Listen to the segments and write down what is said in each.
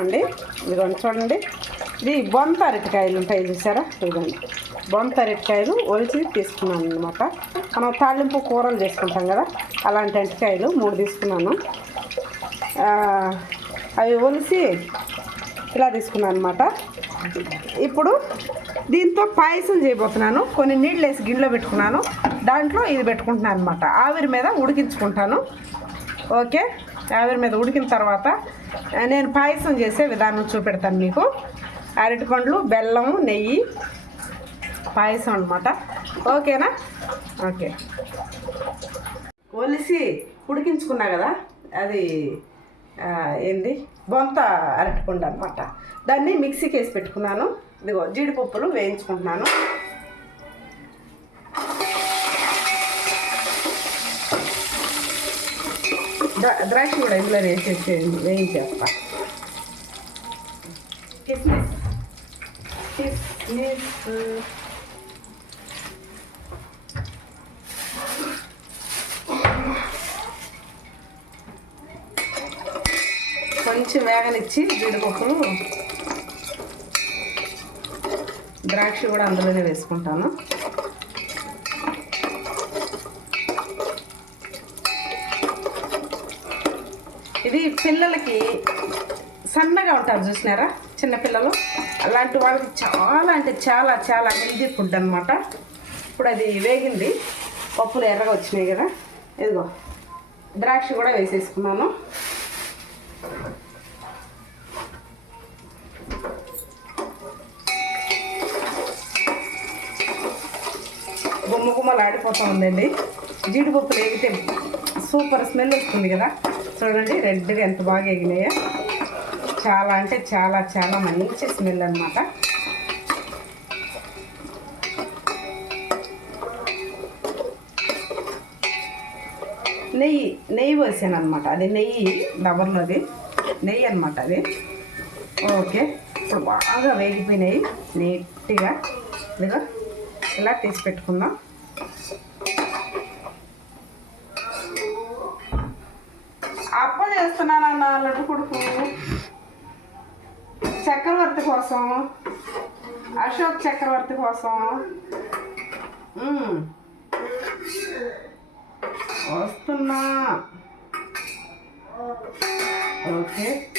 తీసుకున్నామండి ఇదిగోండి చూడండి. ఇది బొంత అరటికాయలు ఉంటాయి చూసారా? ఇదిగోండి. బొంత అరటికాయలు ఒలిచి తీసుకున్నాను అనమాట మనం తాళింపు కూరలు చేసుకుంటాం కదా? అలాంటి అరటికాయలు మూడు తీసుకున్నాను. అవి ఒలిసి ఇలా తీసుకున్నాను అనమాట ఇప్పుడు దీంతో పాయసం చేయబోతున్నాను. కొన్ని నీళ్ళు వేసి గిన్నెలో పెట్టుకున్నాను. దాంట్లో ఇది పెట్టుకుంటున్నాను అనమాట ఆవిరి మీద ఉడికించుకుంటాను. ఓకే? ఆవిరి మీద ఉడికిన తర్వాత నేను పాయసం చేసే విధానం చూపెడతాను మీకు. అరటిపండ్లు బెల్లం నెయ్యి పాయసం అనమాట ఓకేనా? ఓకే. ఒలిసి ఉడికించుకున్నా కదా అది ఏంది? బొంత అరటిపండు అనమాట దాన్ని మిక్సీకి వేసి పెట్టుకున్నాను. ఇదిగో జీడిపప్పులు వేయించుకుంటున్నాను. ద్రాక్ష కూడా ఇందులో వేసేసి వేయించేస్తా. కిస్మిస్. కిస్మిస్. కొంచెం వేగనిచ్చి జీడిపప్పులు ద్రాక్ష కూడా అందులోనే వేసుకుంటాను. ఇది పిల్లలకి సన్నగా ఉంటారు చూసినారా? చిన్నపిల్లలు అలాంటి వాళ్ళకి చాలా అంటే చాలా చాలా హెల్దీ ఫుడ్ అనమాట ఇప్పుడు అది వేగింది. పప్పులు ఎర్రగా వచ్చినాయి కదా. ఇదిగో ద్రాక్ష కూడా వేసేసుకున్నాను. గుమ్మ గుమ్మలు ఆడిపోతూ ఉందండి. జీడిపప్పు వేగితే సూపర్ స్మెల్ వస్తుంది కదా. చూడండి రెడ్గా ఎంత బాగా ఎగినాయో. చాలా అంటే చాలా చాలా మంచి స్మెల్ అనమాట నెయ్యి నెయ్యి పోసాను అనమాట అది నెయ్యి డబర్లోది నెయ్యి అనమాట అది. ఓకే. ఇప్పుడు బాగా వేగిపోయినాయి నీట్గా. ఇదిగా ఇలా తీసి పెట్టుకుందాం. అప్ప చేస్తున్నానన్న లడ్డు కొడుకు. చక్రవర్తి కోసం అశోక్ చక్రవర్తి కోసం. వస్తున్నా. ఓకే.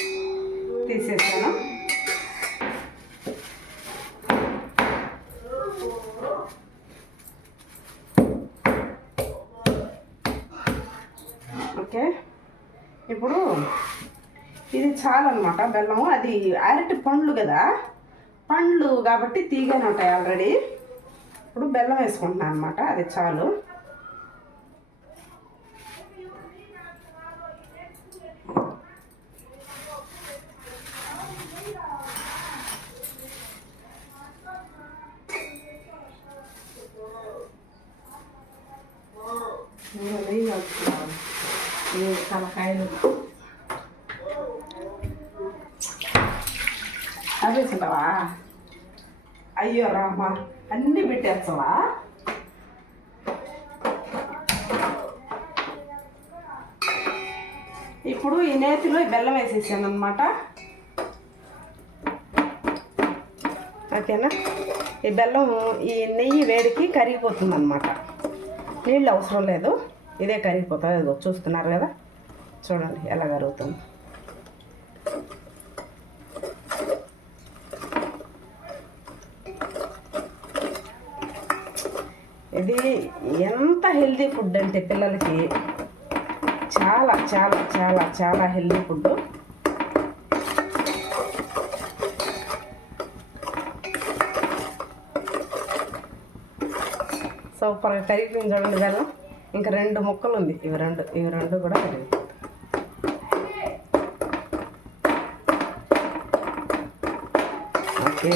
తీసేసాను. ఓకే. ఇప్పుడు ఇది చాలన్నమాట బెల్లము. అది అరటి పండ్లు కదా? పండ్లు కాబట్టి తీగానే ఉంటాయి ఆల్రెడీ ఇప్పుడు బెల్లం వేసుకుంటున్నాను అనమాట అది చాలు నేను నెయ్యి కలుపుతున్నాను. ఈ తలకాయలు అవేసుకుంటావా అయ్యో రామా అన్నీ పెట్టేస్తావా? ఇప్పుడు ఈ నేతిలో బెల్లం వేసేసాను అనమాట ఓకేనా? ఈ బెల్లం ఈ నెయ్యి వేడికి కరిగిపోతుంది అనమాట నీళ్ళు అవసరం లేదు. ఇదే కరిగిపోతుంది చూస్తున్నారు కదా? చూడండి ఎలా కరుగుతుంది. ఇది ఎంత హెల్దీ ఫుడ్ అంటే పిల్లలకి చాలా చాలా చాలా చాలా హెల్దీ ఫుడ్. సూపర్గా కరిగిపోయింది చూడండి బెల్లం. ఇంకా రెండు ముక్కలు ఉంది. ఇవి రెండు ఇవి రెండు కూడా కరిగి ఓకే.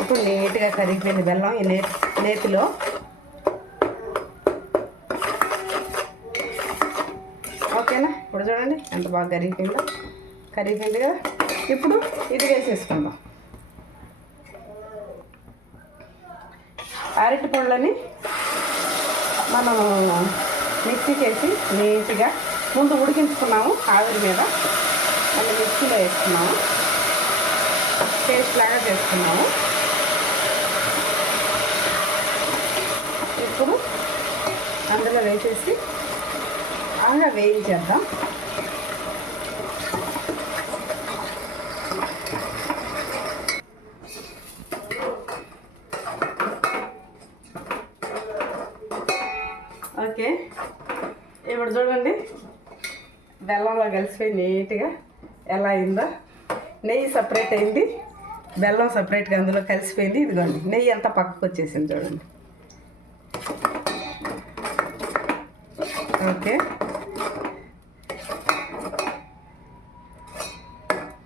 ఇప్పుడు నీట్గా కరిగిపోయింది బెల్లం. ఈ నేతిలో ఓకేనా ఇప్పుడు చూడండి ఎంత బాగా కరిగిపోయిందో? కరిగిపోయింది కదా? ఇప్పుడు ఇది వేసేసుకుందాం. అరటి పళ్ళని మనం మిక్సీకి వేసి నీట్గా ముందు ఉడికించుకున్నాము ఆవిరి మీద. మళ్ళీ మిక్సీలో వేసుకున్నాము. పేస్ట్ లాగా చేసుకున్నాము. ఇప్పుడు అందులో వేసేసి బాగా వేయించేద్దాం ఓకే ఇప్పుడు చూడండి. బెల్లంలో కలిసిపోయి నీట్గా ఎలా అయిందో. నెయ్యి సపరేట్ అయింది. బెల్లం సపరేట్గా అందులో కలిసిపోయింది. ఇదిగోండి నెయ్యి అంతా పక్కకు వచ్చేసింది చూడండి. ఓకే.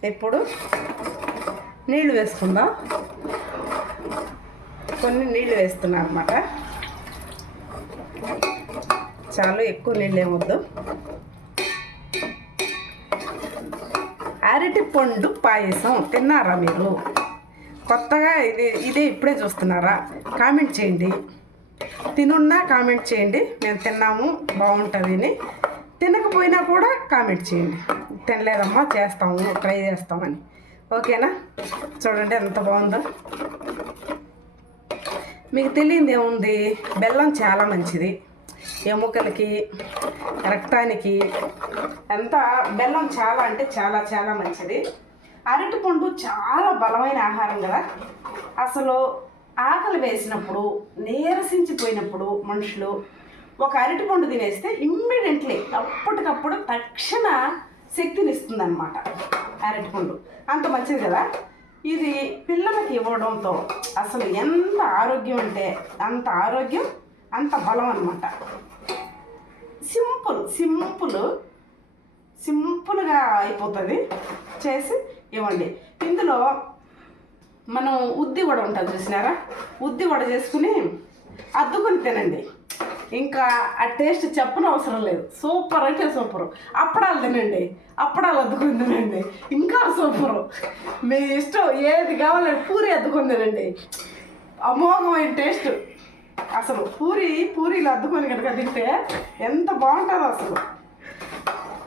ఇప్పుడు నీళ్ళు వేసుకుందాం. కొన్ని నీళ్ళు వేస్తున్నా అనమాట చాలు ఎక్కువ నీళ్ళు ఏమొద్దు అరటి పండు పాయసం తిన్నారా మీరు? కొత్తగా ఇది ఇదే ఇప్పుడే చూస్తున్నారా? కామెంట్ చేయండి. తినున్నా కామెంట్ చేయండి. మేము తిన్నాము బాగుంటుందని. తినకపోయినా కూడా కామెంట్ చేయండి. తినలేదమ్మా చేస్తాము ట్రై చేస్తామని. ఓకేనా? చూడండి ఎంత బాగుందో. మీకు తెలియదు ఏముంది బెల్లం చాలా మంచిది. ఎముకలకి రక్తానికి ఎంత బెల్లం చాలా అంటే చాలా చాలా మంచిది. అరటిపండు చాలా బలమైన ఆహారం కదా. అసలు ఆకలి వేసినప్పుడు నీరసించిపోయినప్పుడు మనుషులు ఒక అరటిపండు తినేస్తే ఇమ్మీడియట్లీ అప్పటికప్పుడు తక్షణ శక్తిని ఇస్తుందన్నమాట అరటిపండు అంత మంచిది కదా. ఇది పిల్లలకి ఇవ్వడంతో అసలు ఎంత ఆరోగ్యం అంటే అంత ఆరోగ్యం అంత బలం అనమాట సింపుల్ సింపుల్ సింపుల్గా అయిపోతుంది. చేసి ఇవ్వండి. ఇందులో మనం ఉద్ది వడ ఉంటుంది చూసినారా? ఉద్ది వడ చేసుకుని అద్దుకొని తినండి. ఇంకా ఆ టేస్ట్ చెప్పని అవసరం లేదు. సూపర్ అంటే సూపర్. అప్పడాలు తినండి. అప్పడాలు అద్దుకొని తినండి. ఇంకా సూపరు. మీ ఇష్టం ఏది కావాలంటే పూరి అద్దుకొని తినండి. అమోఘమైన టేస్ట్. అసలు పూరి పూరీలు అద్దుకొని కనుక తింటే ఎంత బాగుంటుందో అసలు.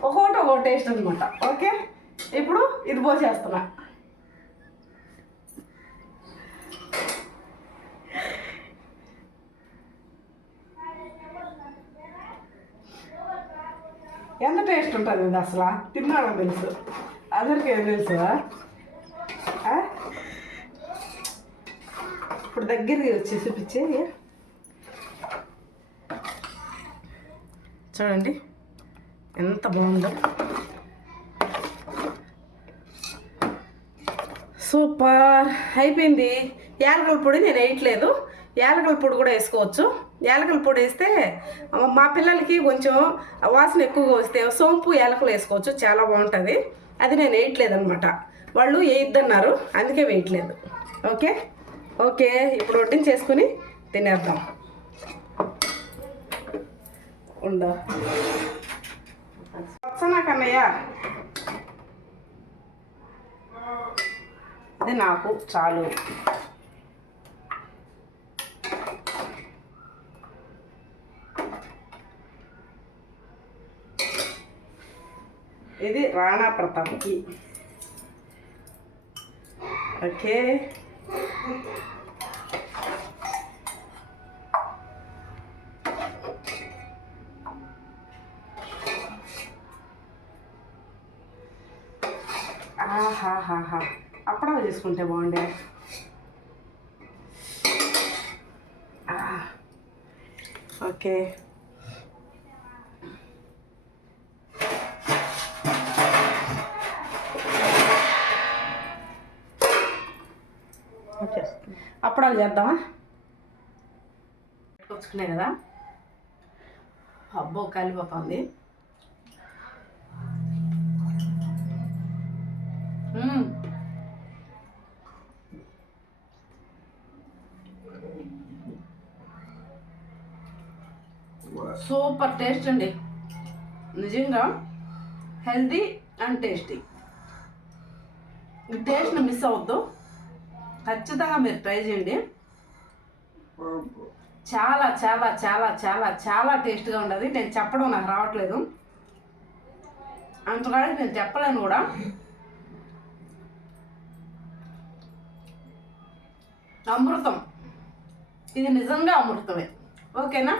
ఒక్కొక్కటి ఒక్కొక్క టేస్ట్ అనమాట ఓకే? ఇప్పుడు ఇది పోసేస్తున్నా ఎంత టేస్ట్ ఉంటుంది ఇది అసలు? తిన్నాడో తెలుసు. అందరికీ ఏం తెలుసు? ఇప్పుడు దగ్గరికి వచ్చి చూపించే చూడండి. ఎంత బాగుందో. సూపర్. అయిపోయింది. యాలకల పొడి నేను వేయట్లేదు. యాలకల పొడి కూడా వేసుకోవచ్చు. యాలకల పొడి వేస్తే మా పిల్లలకి కొంచెం వాసన ఎక్కువగా వస్తే సోంపు యాలకలు వేసుకోవచ్చు. చాలా బాగుంటుంది. అది నేను వేయట్లేదు అనమాట వాళ్ళు వేయిద్దన్నారు. అందుకే వేయట్లేదు. ఓకే? ఓకే. ఇప్పుడు వడ్డించేసుకుని తినేద్దాం. ఉందా వచ్చనా కన్నయ్య. నాకు చాలు. ఇది రాణా ప్రతాప్కి. ఓకే. ఆహాహాహా. అప్పడాలు చేసుకుంటే బాగుండే. ఓకే. అప్పడాలు చేద్దామా? పెట్టుకొచ్చుకునే కదా. అబ్బో కాలిపోతుంది ఉంది. సూపర్ టేస్ట్ అండి. నిజంగా హెల్దీ అండ్ టేస్టీ. ఈ టేస్ట్ని మిస్ అవ్వద్దు. ఖచ్చితంగా మీరు ట్రై చేయండి. చాలా చాలా చాలా చాలా చాలా టేస్ట్గా ఉండదు నేను చెప్పడం నాకు రావట్లేదు. అంతకాడికి నేను చెప్పలేను కూడా. అమృతం. ఇది నిజంగా అమృతమే. ఓకేనా?